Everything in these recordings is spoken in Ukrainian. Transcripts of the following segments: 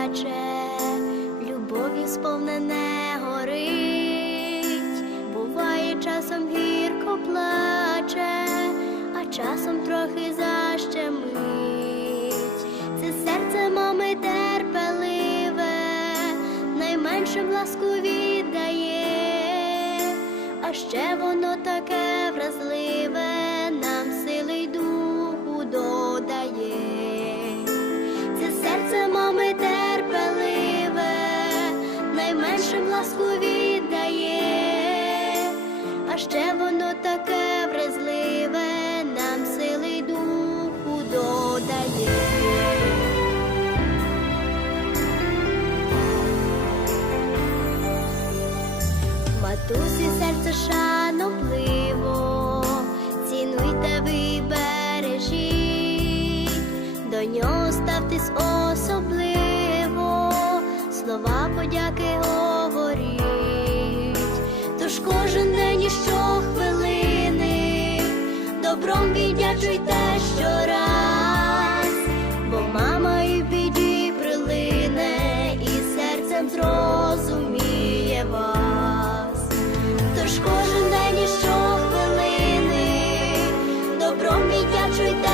плаче, любов'ю сповнене горить, буває часом гірко плаче, а часом трохи защемить. Це серце мами терпеливе, найменшим ласку віддає, а ще воно таке вразливе, ласку віддає, а ще воно таке вразливе, нам сили духу додає. Матусі серце шанобливо, цінуйте ви бережіть, до нього ставтесь особливо, добром що щораз, бо мама і в біді прилине, і серцем зрозуміє вас. Тож кожен день і щохвилини добром віддячуйте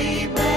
belly.